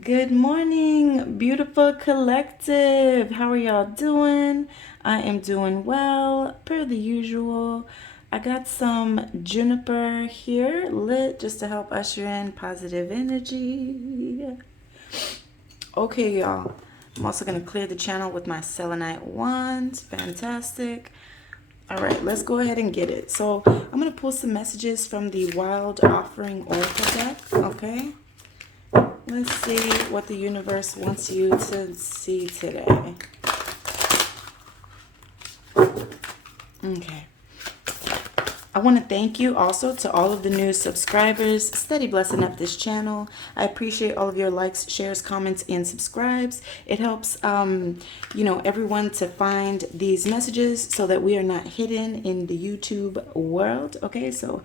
Good morning, beautiful collective. How are y'all doing? I am doing well, per the usual. I got some juniper here lit just to help usher in positive energy. Okay, y'all. I'm also going to clear the channel with my selenite wand. Fantastic. All right, let's go ahead and get it. So I'm going to pull some messages from the Wild Offering Oracle deck, okay? Let's see what the universe wants you to see today. Okay. I want to thank you also to all of the new subscribers, steady blessing up this channel. I appreciate all of your likes, shares, comments, and subscribes. It helps, everyone to find these messages so that we are not hidden in the YouTube world. Okay, so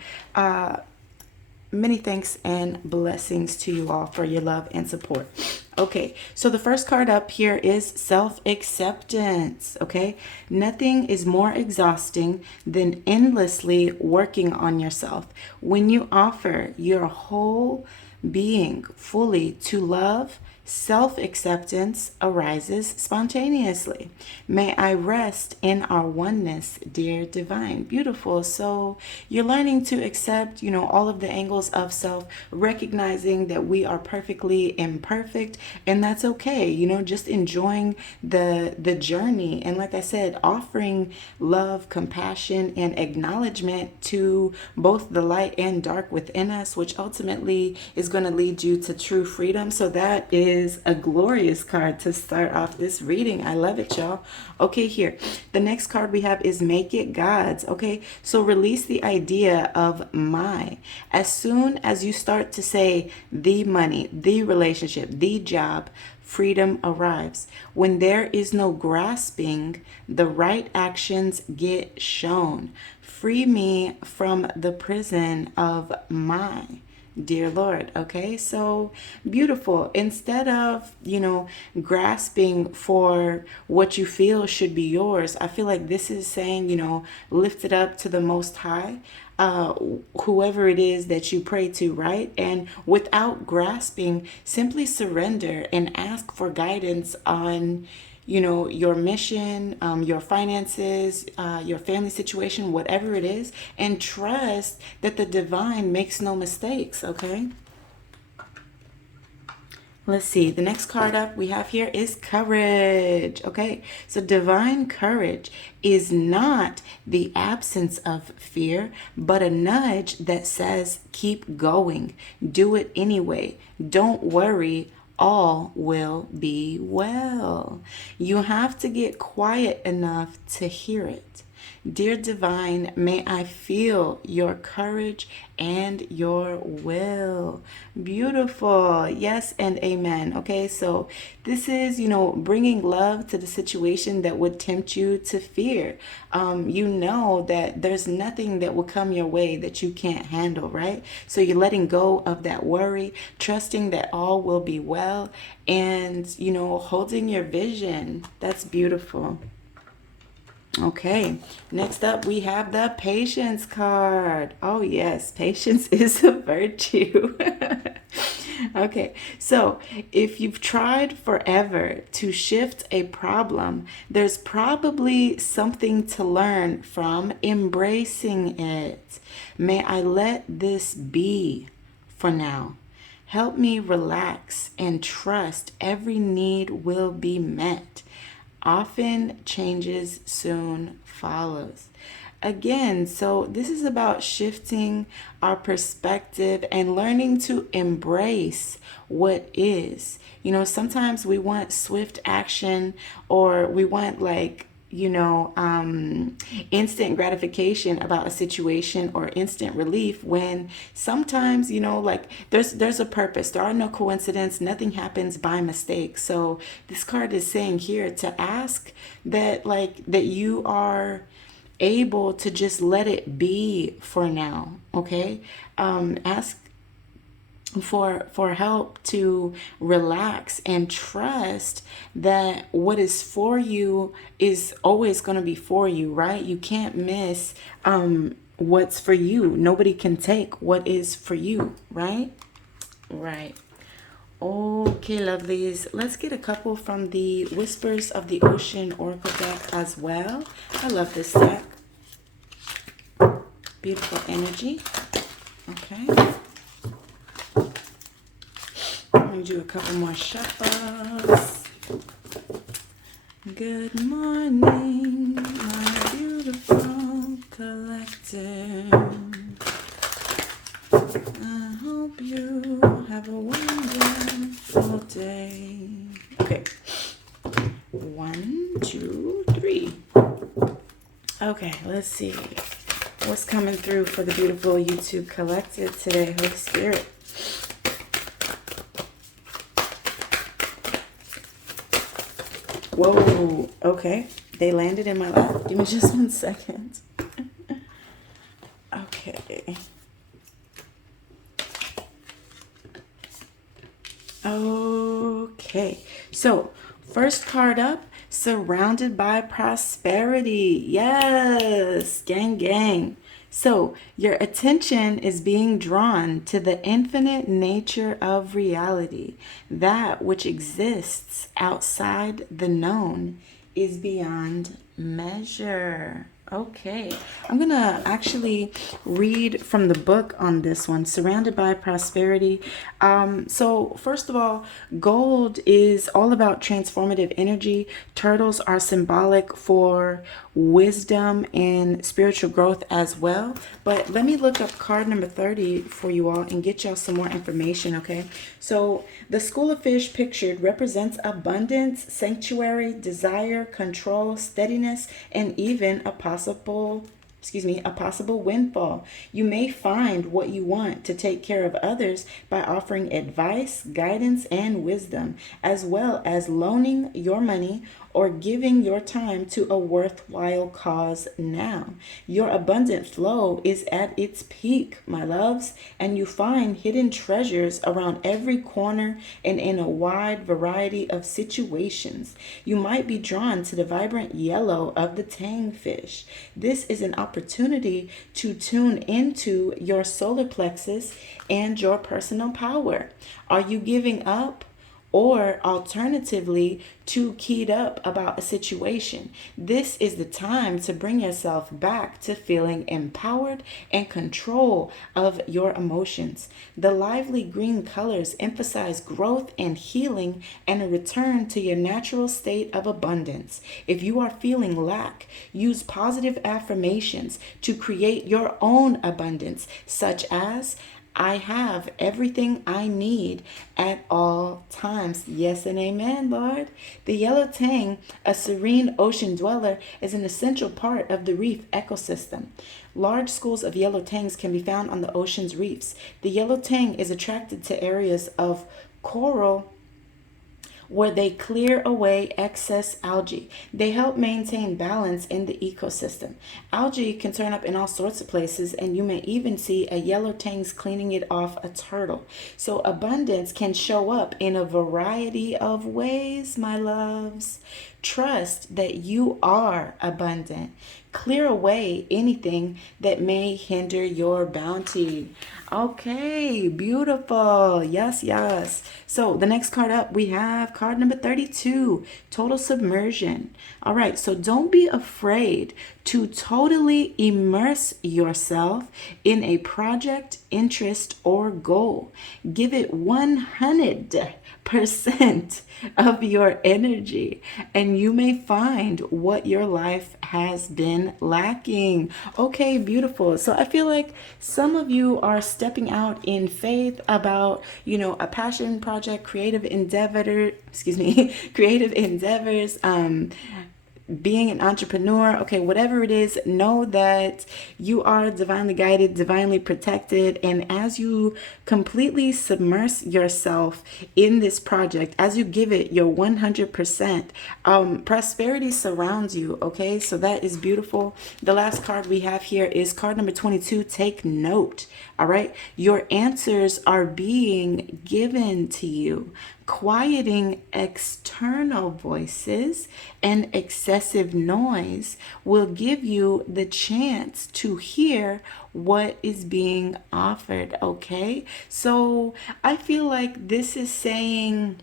many thanks and blessings to you all for your love and support. Okay, so the first card up here is self-acceptance, okay? Nothing is more exhausting than endlessly working on yourself. When you offer your whole being fully to love, self-acceptance arises spontaneously. May I rest in our oneness, dear divine. Beautiful. So you're learning to accept, all of the angles of self, recognizing that we are perfectly imperfect, and that's okay. Just enjoying the journey. And like I said, offering love, compassion, and acknowledgement to both the light and dark within us, which ultimately is going to lead you to true freedom. So that is a glorious card to start off this reading. I love it, y'all. Okay, here. The next card we have is Make It God's. Okay, so release the idea of my. As soon as you start to say the money, the relationship, the job, freedom arrives. When there is no grasping, the right actions get shown. Free me from the prison of my. Dear Lord, okay? So beautiful. Instead of, grasping for what you feel should be yours, I feel like this is saying, lift it up to the Most High, whoever it is that you pray to, right? And without grasping, simply surrender and ask for guidance on your mission, your finances, your family situation, whatever it is, and trust that the divine makes no mistakes, okay? Let's see. The next card up we have here is courage. Okay. So divine courage is not the absence of fear, but a nudge that says, keep going. Do it anyway. Don't worry. All will be well. You have to get quiet enough to hear it. Dear Divine, may I feel your courage and your will. Beautiful. Yes and amen. Okay, so this is, bringing love to the situation that would tempt you to fear. You know that there's nothing that will come your way that you can't handle, right? So you're letting go of that worry, trusting that all will be well, and, holding your vision. That's beautiful. Okay, next up we have the patience card. Oh yes, patience is a virtue. Okay, so if you've tried forever to shift a problem, there's probably something to learn from embracing it. May I let this be for now. Help me relax and trust every need will be met. Often changes soon follows. Again, so this is about shifting our perspective and learning to embrace what is. Sometimes we want swift action, or we want instant gratification about a situation, or instant relief, when sometimes, there's a purpose. There are no coincidence. Nothing happens by mistake. So this card is saying here to ask that you are able to just let it be for now. Okay. Ask for help to relax and trust that what is for you is always going to be for you, right? You can't miss what's for you. Nobody can take what is for you, right? Right. Okay, lovelies. Let's get a couple from the Whispers of the Ocean Oracle deck as well. I love this deck. Beautiful energy. Okay. I'm going to do a couple more shuffles. Good morning, my beautiful collective. I hope you have a wonderful day. Okay. 1, 2, 3. Okay, let's see. What's coming through for the beautiful YouTube collective today, Holy Spirit? Whoa, okay. They landed in my lap. Give me just 1 second. Okay. Okay. So, first card up, surrounded by prosperity. Yes, gang, gang. So, your attention is being drawn to the infinite nature of reality. That which exists outside the known is beyond measure. Okay, I'm gonna actually read from the book on this one, Surrounded by Prosperity. So first of all, gold is all about transformative energy. Turtles are symbolic for wisdom and spiritual growth as well. But let me look up card number 30 for you all and get y'all some more information, okay? So the school of fish pictured represents abundance, sanctuary, desire, control, steadiness, and even a possible windfall. You may find what you want to take care of others by offering advice, guidance, and wisdom, as well as loaning your money or giving your time to a worthwhile cause now. Your abundant flow is at its peak, my loves, and you find hidden treasures around every corner and in a wide variety of situations. You might be drawn to the vibrant yellow of the tang fish. This is an opportunity to tune into your solar plexus and your personal power. Are you giving up? Or alternatively, too keyed up about a situation? This is the time to bring yourself back to feeling empowered and control of your emotions. The lively green colors emphasize growth and healing and a return to your natural state of abundance. If you are feeling lack, use positive affirmations to create your own abundance, such as, I have everything I need at all times. Yes and amen, Lord. The Yellow Tang, a serene ocean dweller, is an essential part of the reef ecosystem. Large schools of yellow tangs can be found on the ocean's reefs. The yellow tang is attracted to areas of coral where they clear away excess algae. They help maintain balance in the ecosystem. Algae can turn up in all sorts of places, and you may even see a yellow tangs cleaning it off a turtle. So abundance can show up in a variety of ways, my loves. Trust that you are abundant. Clear away anything that may hinder your bounty. Okay, beautiful. Yes, yes. So the next card up, we have card number 32, total submersion. All right, so don't be afraid to totally immerse yourself in a project, interest, or goal. Give it 100% of your energy, and you may find what your life has been lacking. Okay, beautiful. So I feel like some of you are stepping out in faith about, a passion project, creative endeavors, being an entrepreneur, okay, whatever it is, know that you are divinely guided, divinely protected. And as you completely submerge yourself in this project, as you give it your 100%, prosperity surrounds you, okay? So that is beautiful. The last card we have here is card number 22, take note. All right. Your answers are being given to you. Quieting external voices and excessive noise will give you the chance to hear what is being offered. Okay. So I feel like this is saying,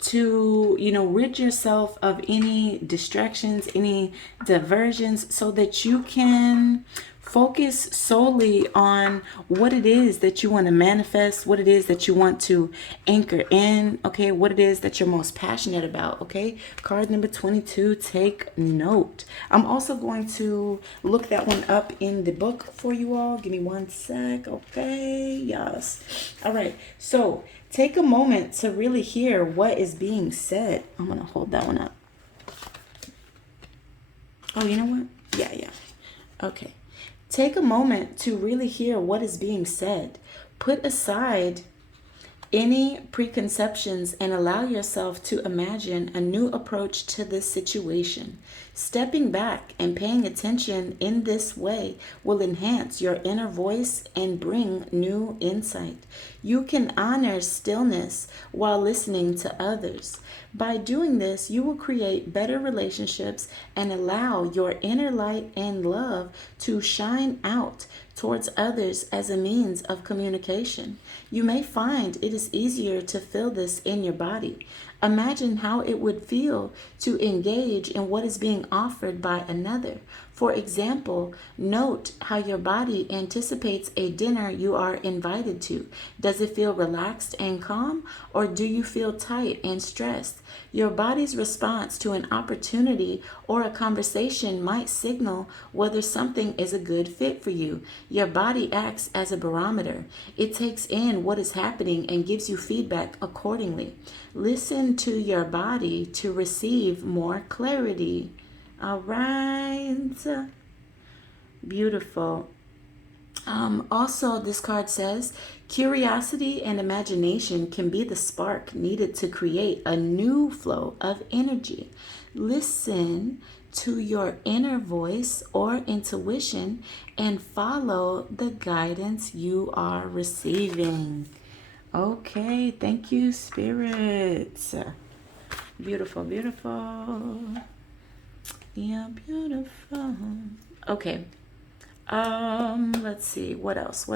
to, rid yourself of any distractions, any diversions, so that you can focus solely on what it is that you want to manifest, what it is that you want to anchor in, okay, what it is that you're most passionate about, okay? Card number 22, take note. I'm also going to look that one up in the book for you all. Give me one sec, okay? Yes. All right, so take a moment to really hear what is being said. I'm going to hold that one up. Oh, you know what? Yeah. Okay. Take a moment to really hear what is being said. Put aside any preconceptions and allow yourself to imagine a new approach to this situation. Stepping back and paying attention in this way will enhance your inner voice and bring new insight. You can honor stillness while listening to others. By doing this, you will create better relationships and allow your inner light and love to shine out towards others as a means of communication. You may find it is easier to feel this in your body. Imagine how it would feel to engage in what is being offered by another. For example, note how your body anticipates a dinner you are invited to. Does it feel relaxed and calm, or do you feel tight and stressed? Your body's response to an opportunity or a conversation might signal whether something is a good fit for you. Your body acts as a barometer. It takes in what is happening and gives you feedback accordingly. Listen to your body to receive more clarity. All right. Beautiful. Also, this card says, curiosity and imagination can be the spark needed to create a new flow of energy. Listen to your inner voice or intuition and follow the guidance you are receiving. Okay, thank you, spirits. Beautiful, beautiful. Yeah, beautiful. Okay. Let's see. What else?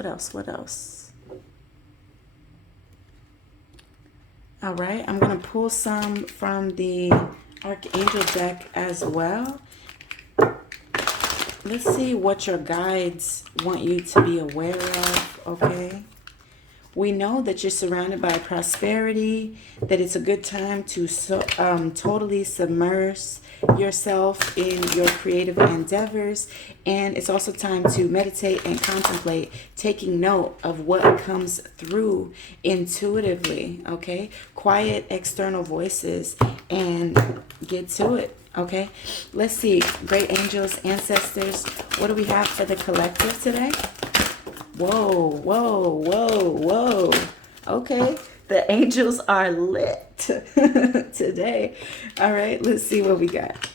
All right, I'm going to pull some from the Archangel deck as well. Let's see what your guides want you to be aware of, okay? We know that you're surrounded by prosperity, that it's a good time to totally submerge yourself in your creative endeavors, and it's also time to meditate and contemplate, taking note of what comes through intuitively, okay? Quiet external voices and get to it, okay? Let's see, great angels, ancestors, what do we have for the collective today? Whoa. Okay, the angels are lit today. All right, let's see what we got.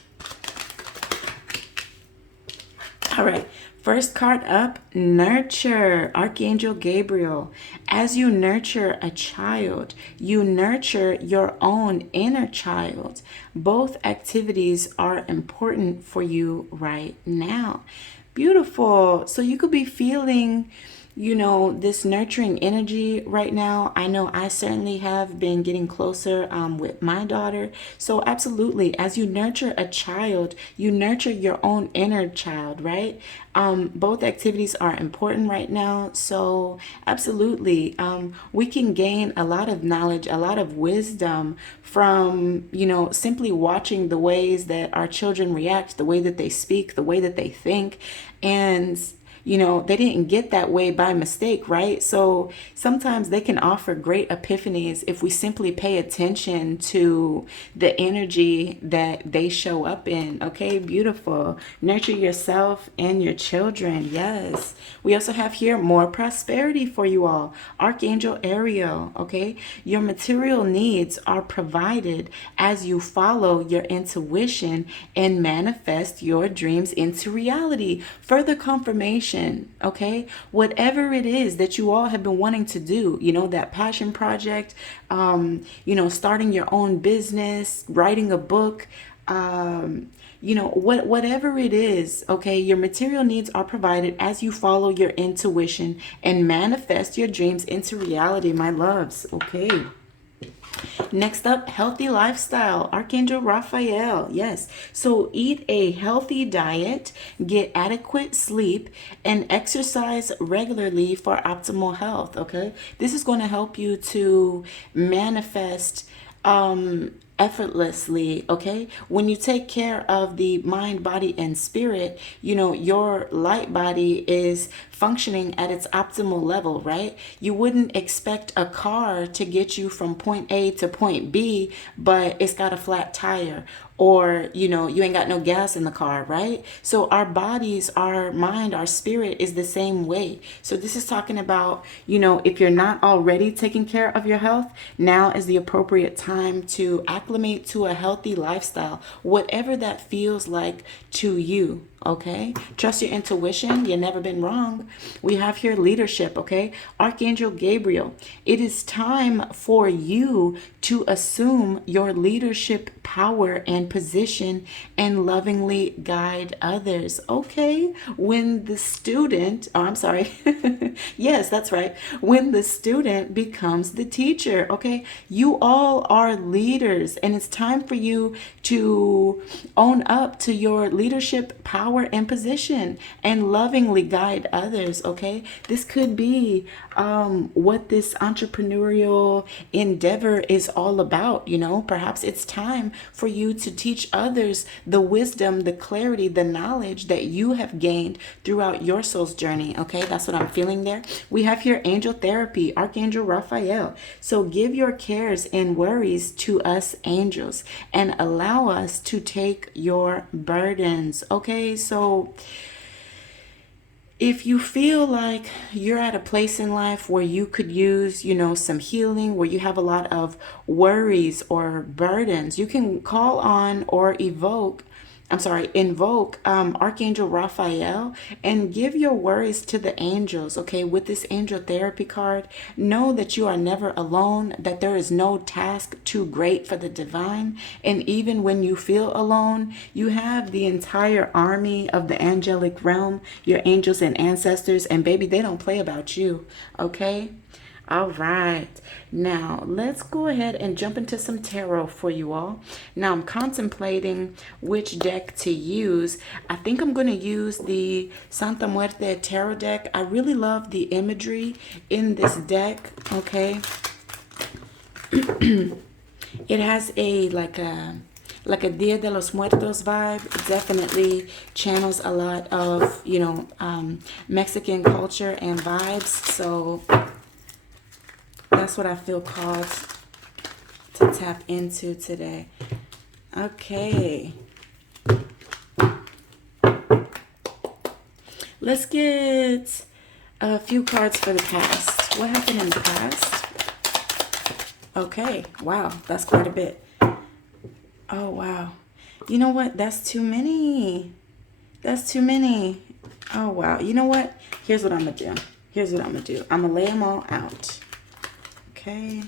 All right, first card up, nurture, Archangel Gabriel. As you nurture a child, you nurture your own inner child. Both activities are important for you right now. Beautiful. So you could be feeling, this nurturing energy right now. I know I certainly have been getting closer with my daughter. So absolutely, as you nurture a child, you nurture your own inner child, right? Both activities are important right now. So absolutely, we can gain a lot of knowledge, a lot of wisdom from, simply watching the ways that our children react, the way that they speak, the way that they think. And You know, they didn't get that way by mistake, right? So sometimes they can offer great epiphanies if we simply pay attention to the energy that they show up in. Okay, beautiful. Nurture yourself and your children. Yes. We also have here more prosperity for you all. Archangel Ariel. Okay, your material needs are provided as you follow your intuition and manifest your dreams into reality. Further confirmation. Okay, whatever it is that you all have been wanting to do, you know, that passion project, you know, starting your own business, writing a book, you know, whatever it is, okay, your material needs are provided as you follow your intuition and manifest your dreams into reality, my loves. Okay. Next up, healthy lifestyle. Archangel Raphael. Yes. So eat a healthy diet, get adequate sleep, and exercise regularly for optimal health. Okay. This is going to help you to manifest effortlessly. Okay, when you take care of the mind, body, and spirit, you know, your light body is functioning at its optimal level, right? You wouldn't expect a car to get you from point A to point B, but it's got a flat tire, or you know, you ain't got no gas in the car, right? So our bodies, our mind, our spirit is the same way. So this is talking about, you know, if you're not already taking care of your health, now is the appropriate time to acclimate to a healthy lifestyle, whatever that feels like to you. Okay, trust your intuition. You've never been wrong. We have here leadership. Okay, Archangel Gabriel, it is time for you to assume your leadership power and position and lovingly guide others. Okay, when the student, oh, I'm sorry. Yes, that's right. When the student becomes the teacher. Okay, you all are leaders, and it's time for you to own up to your leadership power and position and lovingly guide others. Okay, this could be what this entrepreneurial endeavor is all about. You know, perhaps it's time for you to teach others the wisdom, the clarity, the knowledge that you have gained throughout your soul's journey. Okay, that's what I'm feeling there. We have here angel therapy, Archangel Raphael. So give your cares and worries to us angels and allow us to take your burdens. Okay, so if you feel like you're at a place in life where you could use, you know, some healing, where you have a lot of worries or burdens, you can call on or invoke Archangel Raphael and give your worries to the angels. Okay, with this angel therapy card, know that you are never alone, that there is no task too great for the divine. And even when you feel alone, you have the entire army of the angelic realm, your angels and ancestors, and baby, they don't play about you. Okay. All right, now let's go ahead and jump into some tarot for you all. Now I'm contemplating which deck to use. I think I'm going to use the Santa Muerte tarot deck. I really love the imagery in this deck. Okay, it has a like a Dia de los Muertos vibe. It definitely channels a lot of, you know, Mexican culture and vibes. So that's what I feel called to tap into today. Okay. Let's get a few cards for the past. What happened in the past? Okay. Wow. That's quite a bit. Oh, wow. You know what? That's too many. That's too many. Oh, wow. You know what? Here's what I'm going to do. I'm going to lay them all out. Okay,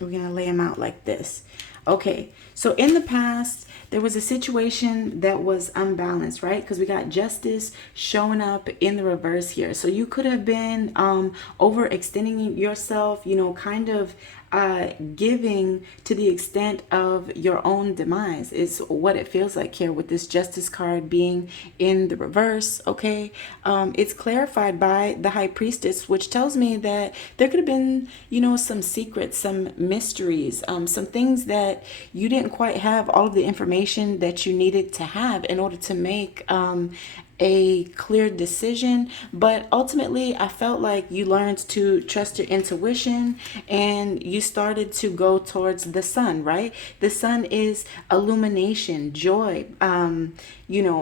we're going to lay them out like this. Okay, so in the past, there was a situation that was unbalanced, right? Because we got justice showing up in the reverse here. So you could have been overextending yourself, you know, kind of giving to the extent of your own demise is what it feels like here with this justice card being in the reverse. Okay, it's clarified by the high priestess, which tells me that there could have been, you know, some secrets, some mysteries, some things that you didn't quite have all of the information that you needed to have in order to make a clear decision, but ultimately I felt like you learned to trust your intuition and you started to go towards the sun, right? The sun is illumination, joy,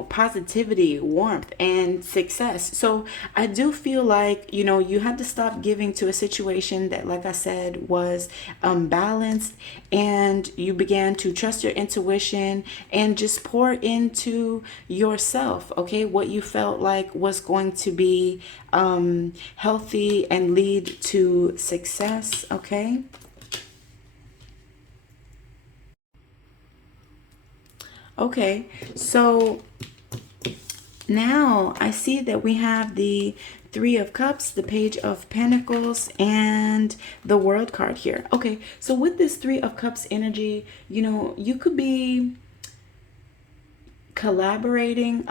positivity, warmth, and success. So I do feel like, you had to stop giving to a situation that, like I said, was unbalanced, and you began to trust your intuition and just pour into yourself, okay? What you felt like was going to be healthy and lead to success, okay? Okay, so now I see that we have the Three of Cups, the Page of Pentacles, and the World card here. Okay, so with this Three of Cups energy, you could be collaborating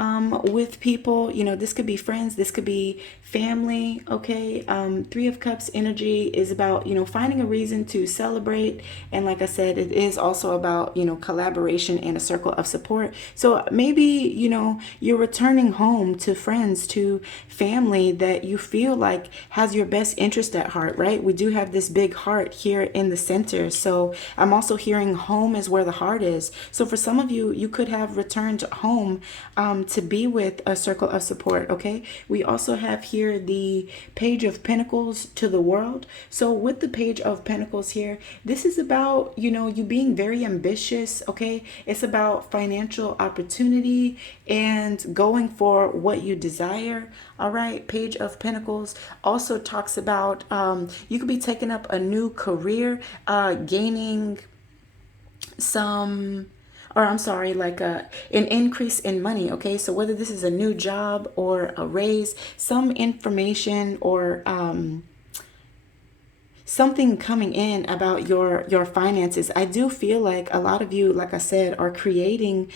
with people. This could be friends, this could be family, okay? Three of Cups energy is about finding a reason to celebrate, and like I said, it is also about collaboration and a circle of support. So maybe you're returning home to friends, to family that you feel like has your best interest at heart, right? We do have this big heart here in the center, so I'm also hearing home is where the heart is. So for some of you, you could have returned home to be with a circle of support, okay? We also have here the Page of Pentacles to the World. So with the Page of Pentacles here, this is about you being very ambitious, okay? It's about financial opportunity and going for what you desire. All right, Page of Pentacles also talks about you could be taking up a new career, gaining some, or I'm sorry, like an increase in money, okay? So whether this is a new job or a raise, some information or something coming in about your finances. I do feel like a lot of you, like I said, are creating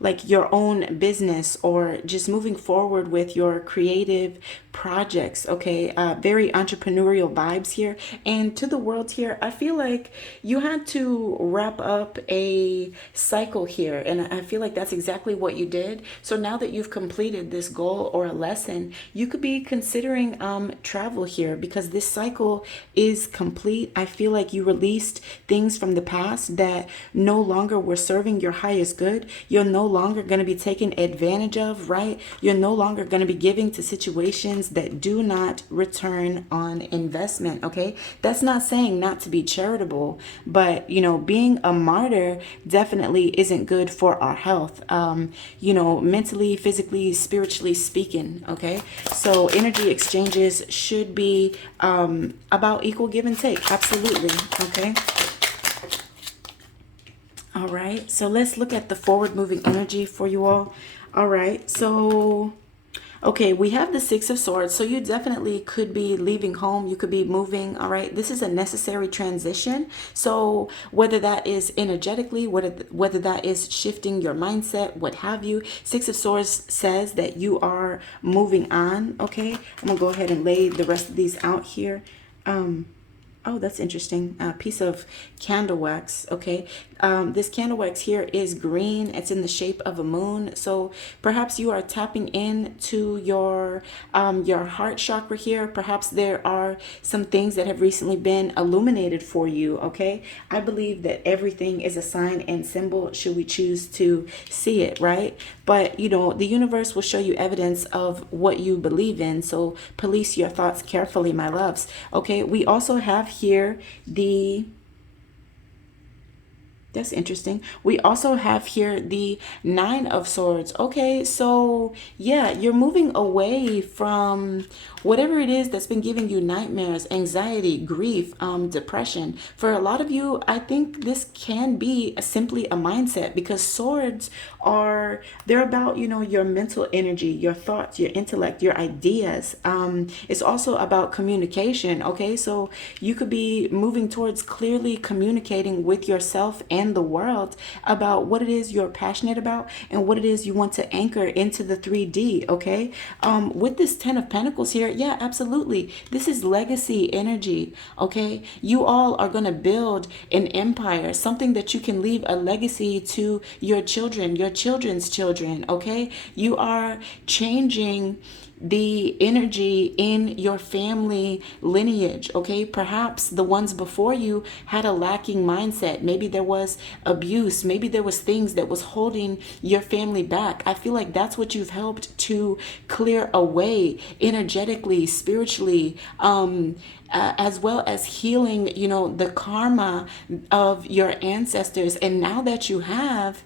like your own business or just moving forward with your creative projects, okay? Very entrepreneurial vibes here. And to the World here, I feel like you had to wrap up a cycle here, and I feel like that's exactly what you did. So now that you've completed this goal or a lesson, you could be considering travel here, because this cycle is complete. I feel like you released things from the past that no longer were serving your highest good. You're no longer going to be taken advantage of, right? You're no longer going to be giving to situations that do not return on investment, okay? That's not saying not to be charitable, but being a martyr definitely isn't good for our health, mentally, physically, spiritually speaking, okay? So energy exchanges should be about equal give and take, absolutely, okay? All right, so let's look at the forward moving energy for you all. All right, so okay, we have the Six of Swords, so you definitely could be leaving home. You could be moving, all right? This is a necessary transition. So whether that is energetically, whether that is shifting your mindset, what have you, Six of Swords says that you are moving on, okay? I'm going to go ahead and lay the rest of these out here. Oh, that's interesting. A piece of candle wax. Okay. This candle wax here is green. It's in the shape of a moon. So perhaps you are tapping into your heart chakra here. Perhaps there are some things that have recently been illuminated for you. Okay. I believe that everything is a sign and symbol should we choose to see it, right? But the universe will show you evidence of what you believe in. So police your thoughts carefully, my loves. Okay. We also have here that's interesting. We also have here the Nine of Swords. Okay, so yeah, you're moving away from whatever it is that's been giving you nightmares, anxiety, grief, depression. For a lot of you, I think this can be simply a mindset, because swords they're about, your mental energy, your thoughts, your intellect, your ideas. It's also about communication. Okay, so you could be moving towards clearly communicating with yourself and and the world about what it is you're passionate about and what it is you want to anchor into the 3D, okay? With this 10 of Pentacles here, yeah, absolutely. This is legacy energy, okay? You all are going to build an empire, something that you can leave a legacy to your children, your children's children, okay? You are changing the energy in your family lineage, okay? Perhaps the ones before you had a lacking mindset. Maybe there was abuse. Maybe there was things that was holding your family back. I feel like that's what you've helped to clear away energetically, spiritually, as well as healing, the karma of your ancestors. And now that you have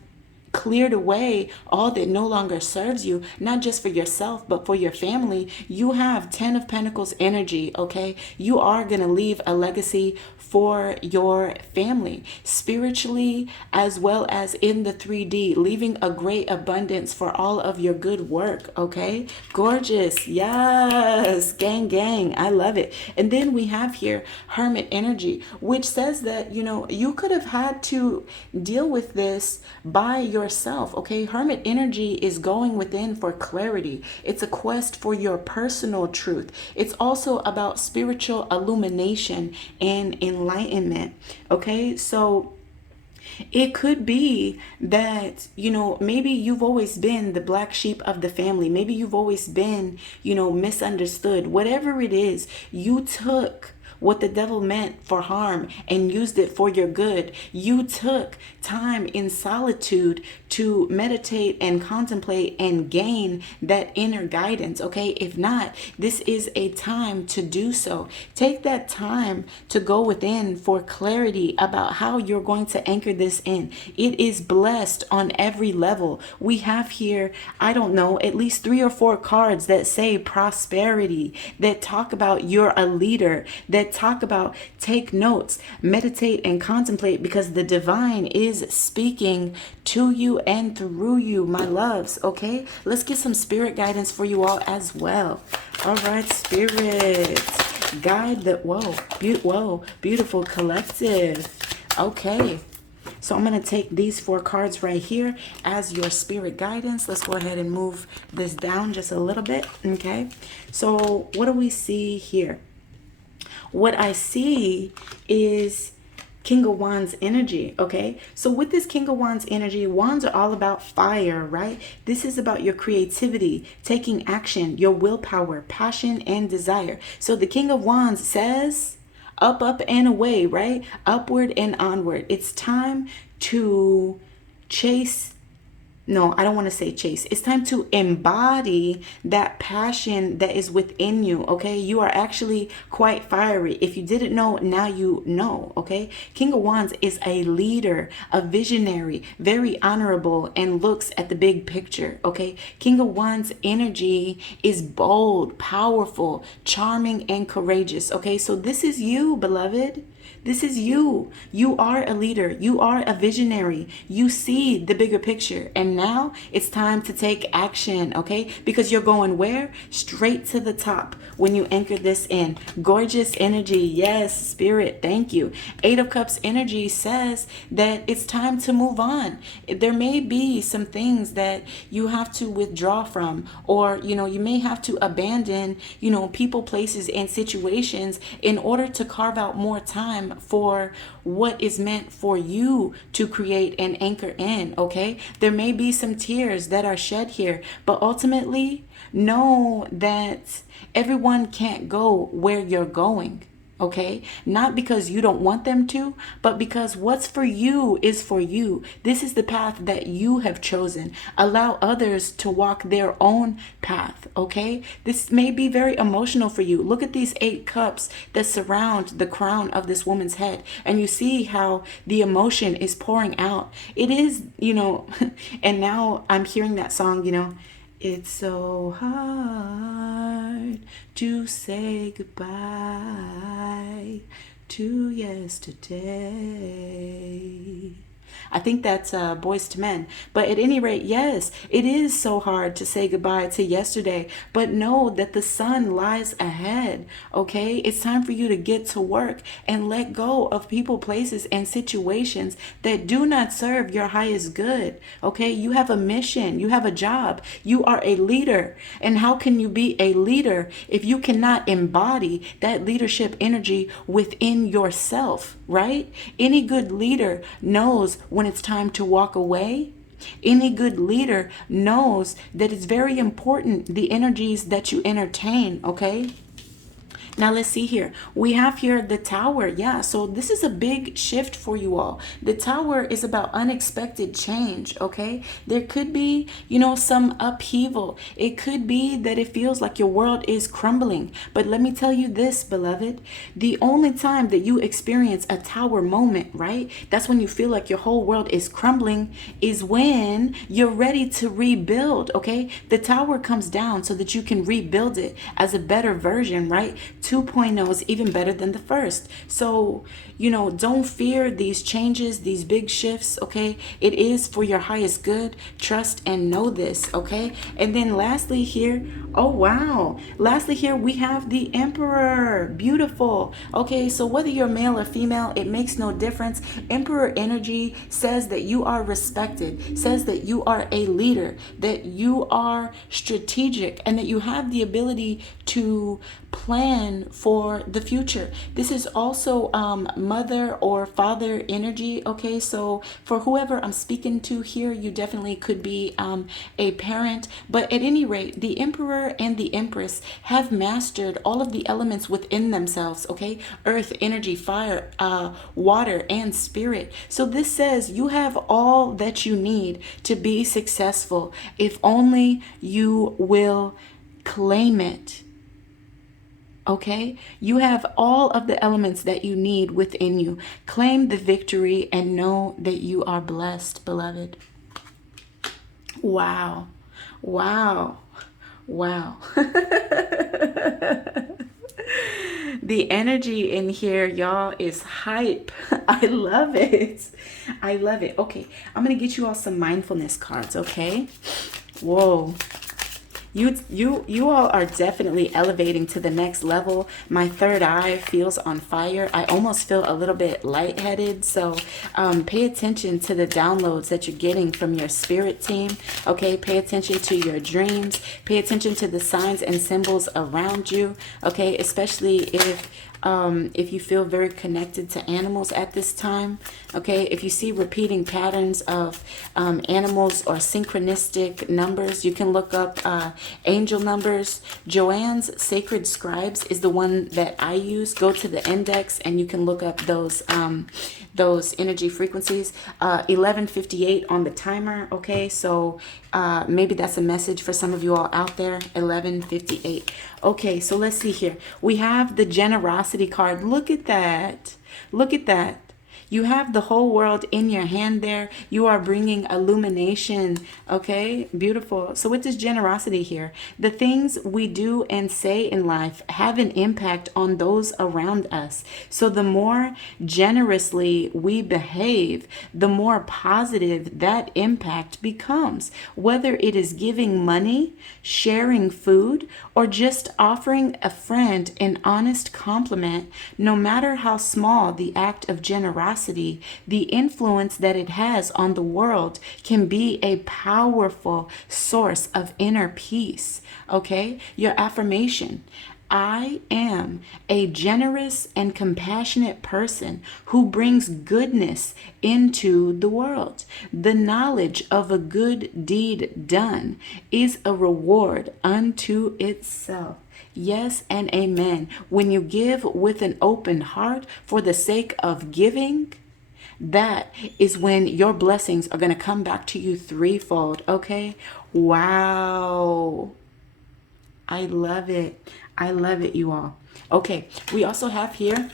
cleared away all that no longer serves you, not just for yourself, but for your family, you have 10 of Pentacles energy, okay? You are going to leave a legacy for your family, spiritually as well as in the 3D, leaving a great abundance for all of your good work, okay? Gorgeous. Yes. Gang, gang. I love it. And then we have here Hermit Energy, which says that, you could have had to deal with this by yourself, okay? Hermit Energy is going within for clarity. It's a quest for your personal truth. It's also about spiritual illumination and enlightenment, okay? So it could be that, maybe you've always been the black sheep of the family. Maybe you've always been, misunderstood. Whatever it is, you took what the devil meant for harm and used it for your good. You took time in solitude to meditate and contemplate and gain that inner guidance, okay? If not, this is a time to do so. Take that time to go within for clarity about how you're going to anchor this in. It is blessed on every level. We have here, I don't know, at least 3 or 4 cards that say prosperity, that talk about you're a leader, that talk about take notes, meditate and contemplate, because the divine is speaking to you and through you, my loves, okay? Let's get some spirit guidance for you all as well. All right, spirit, guide the, whoa, beautiful collective. Okay. So I'm going to take these 4 cards right here as your spirit guidance. Let's go ahead and move this down just a little bit, okay? So what do we see here? What I see is King of Wands energy, okay? So with this King of Wands energy, wands are all about fire, right? This is about your creativity, taking action, your willpower, passion, and desire. So the King of Wands says up, up, and away, right? Upward and onward. It's time to chase. No, I don't want to say chase. It's time to embody that passion that is within you, okay? You are actually quite fiery. If you didn't know, now you know, okay? King of Wands is a leader, a visionary, very honorable, and looks at the big picture, okay? King of Wands energy is bold, powerful, charming, and courageous, okay? So this is you, beloved. This is you. You are a leader. You are a visionary. You see the bigger picture. And now it's time to take action, okay? Because you're going where? Straight to the top when you anchor this in. Gorgeous energy. Yes, spirit. Thank you. 8 of Cups energy says that it's time to move on. There may be some things that you have to withdraw from, or, you may have to abandon, people, places, and situations in order to carve out more time for what is meant for you to create and anchor in, okay? There may be some tears that are shed here, but ultimately know that everyone can't go where you're going. Okay, not because you don't want them to, but because what's for you is for you. This is the path that you have chosen. Allow others to walk their own path. Okay, this may be very emotional for you. Look at these 8 cups that surround the crown of this woman's head, and you see how the emotion is pouring out. It is, and now I'm hearing that song, it's so hard to say goodbye to yesterday. I think that's Boys to Men. But at any rate, yes, it is so hard to say goodbye to yesterday. But know that the sun lies ahead, okay? It's time for you to get to work and let go of people, places, and situations that do not serve your highest good, okay? You have a mission. You have a job. You are a leader. And how can you be a leader if you cannot embody that leadership energy within yourself, right? Any good leader knows when it's time to walk away. Any good leader knows that it's very important the energies that you entertain, okay? Now let's see here. We have here the Tower. Yeah, so this is a big shift for you all. The Tower is about unexpected change, okay? There could be, some upheaval. It could be that it feels like your world is crumbling. But let me tell you this, beloved. The only time that you experience a Tower moment, right? That's when you feel like your whole world is crumbling, is when you're ready to rebuild, okay? The Tower comes down so that you can rebuild it as a better version, right? 2.0 is even better than the first. So, don't fear these changes, these big shifts, okay? It is for your highest good. Trust and know this, okay? And then lastly here, oh wow. Lastly here, we have the Emperor. Beautiful. Okay, so whether you're male or female, it makes no difference. Emperor energy says that you are respected, says that you are a leader, that you are strategic, and that you have the ability to plan for the future. This is also mother or father energy, okay? So for whoever I'm speaking to here, you definitely could be a parent. But at any rate, the Emperor and the Empress have mastered all of the elements within themselves, okay? Earth, energy, fire, water, and spirit. So this says you have all that you need to be successful if only you will claim it. Okay, you have all of the elements that you need within you. Claim the victory and know that you are blessed, beloved. Wow. Wow. Wow. The energy in here, y'all, is hype. I love it. I love it. Okay, I'm going to get you all some mindfulness cards, okay? Whoa. You all are definitely elevating to the next level. My third eye feels on fire. I almost feel a little bit lightheaded. So pay attention to the downloads that you're getting from your spirit team. Okay, pay attention to your dreams. Pay attention to the signs and symbols around you. Okay, especially if you feel very connected to animals at this time, okay? If you see repeating patterns of animals or synchronistic numbers, you can look up angel numbers. Joanne's Sacred Scribes is the one that I use. Go to the index and you can look up those energy frequencies. 11:58 on the timer, okay? So maybe that's a message for some of you all out there. 11:58. Okay, so let's see here. We have the generosity card. Look at that. Look at that. You have the whole world in your hand there. You are bringing illumination. Okay, beautiful. So with this generosity here, the things we do and say in life have an impact on those around us. So the more generously we behave, the more positive that impact becomes. Whether it is giving money, sharing food, or just offering a friend an honest compliment, no matter how small the act of generosity, the influence that it has on the world can be a powerful source of inner peace. Okay? Your affirmation: I am a generous and compassionate person who brings goodness into the world. The knowledge of a good deed done is a reward unto itself. Yes and amen. When you give with an open heart for the sake of giving, that is when your blessings are going to come back to you threefold. Okay? Wow. I love it. I love it, you all. Okay, we also have here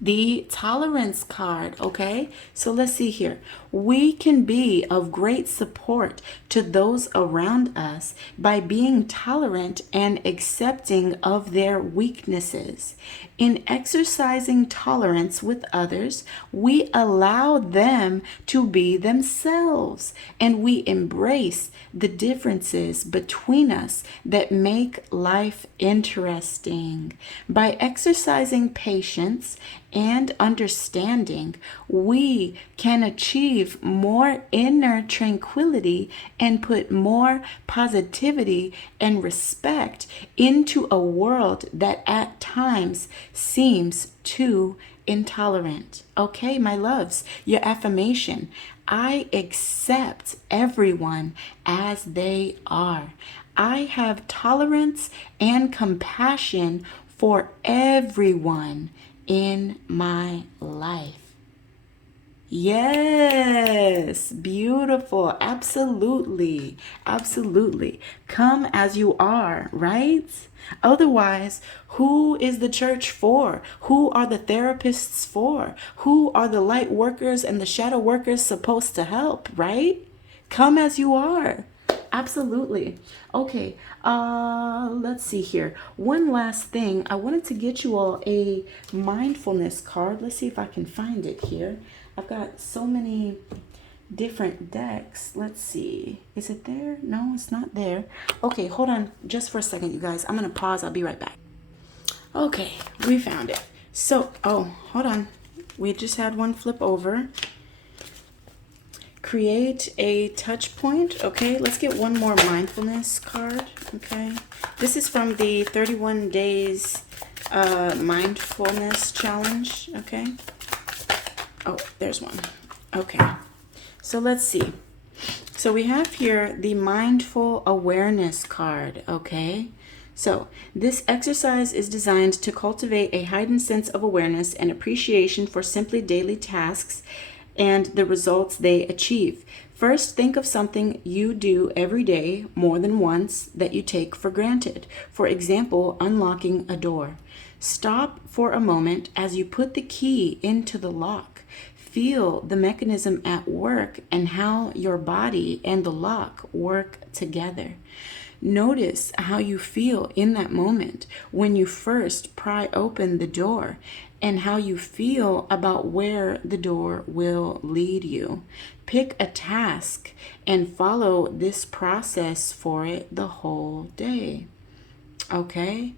the tolerance card, okay? So let's see here. We can be of great support to those around us by being tolerant and accepting of their weaknesses. In exercising tolerance with others, we allow them to be themselves, and we embrace the differences between us that make life interesting. By exercising patience and understanding, we can achieve more inner tranquility and put more positivity and respect into a world that at times seems too intolerant. Okay, my loves, your affirmation: I accept everyone as they are. I have tolerance and compassion for everyone in my life. Yes, beautiful. Absolutely. Absolutely. Come as you are, right? Otherwise, who is the church for? Who are the therapists for? Who are the light workers and the shadow workers supposed to help, right? Come as you are. Absolutely. Okay, let's see here. One last thing. I wanted to get you all a mindfulness card. Let's see if I can find it here. I've got so many different decks. Let's see. Is it there? No, it's not there. Okay, hold on just for a second, you guys. I'm going to pause. I'll be right back. Okay, we found it. So, oh, hold on. We just had one flip over. Create a touch point. Okay, let's get one more mindfulness card. Okay, this is from the 31 days mindfulness challenge. Okay, oh, there's one. Okay, so let's see. So we have here the mindful awareness card. Okay, so this exercise is designed to cultivate a heightened sense of awareness and appreciation for simply daily tasks and the results they achieve. First, think of something you do every day more than once that you take for granted. For example, unlocking a door. Stop for a moment as you put the key into the lock. Feel the mechanism at work and how your body and the lock work together. Notice how you feel in that moment when you first pry open the door, and how you feel about where the door will lead you. Pick a task and follow this process for it the whole day. Okay?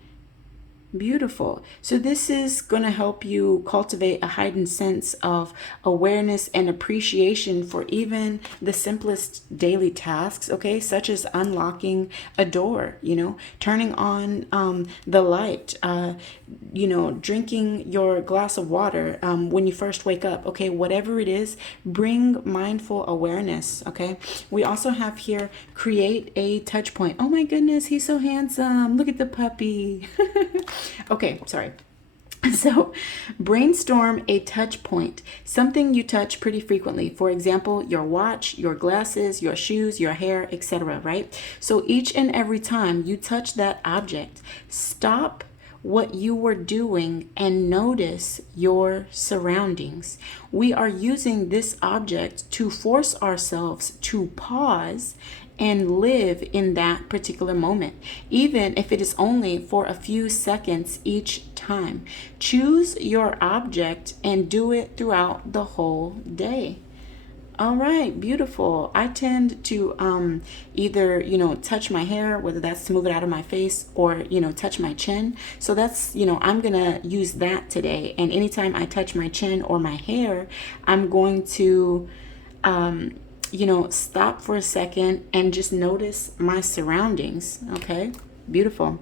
Beautiful. So this is going to help you cultivate a heightened sense of awareness and appreciation for even the simplest daily tasks, okay, such as unlocking a door, turning on the light, drinking your glass of water when you first wake up, okay, whatever it is, bring mindful awareness, okay. We also have here, create a touch point. Oh my goodness, he's so handsome. Look at the puppy. Okay, sorry. So, brainstorm a touch point, something you touch pretty frequently. For example, your watch, your glasses, your shoes, your hair, etc., right? So each and every time you touch that object, stop what you were doing and notice your surroundings. We are using this object to force ourselves to pause and live in that particular moment, even if it is only for a few seconds each time. Choose your object and do it throughout the whole day. All right, beautiful. I tend to either, touch my hair, whether that's to move it out of my face, or, touch my chin. So that's, I'm going to use that today. And anytime I touch my chin or my hair, I'm going to, stop for a second and just notice my surroundings. Okay, beautiful.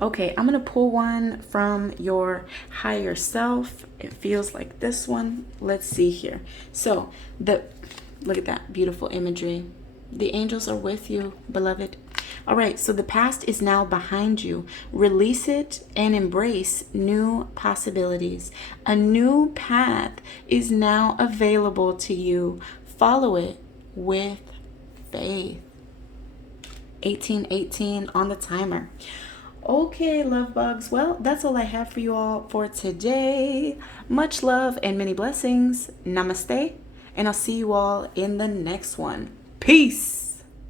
Okay, I'm going to pull one from your higher self. It feels like this one. Let's see here. So, look at that beautiful imagery. The angels are with you, beloved. All right, so the past is now behind you. Release it and embrace new possibilities. A new path is now available to you. Follow it with faith. 1818 on the timer. Okay, love bugs. Well, that's all I have for you all for today. Much love and many blessings. Namaste. And I'll see you all in the next one. Peace.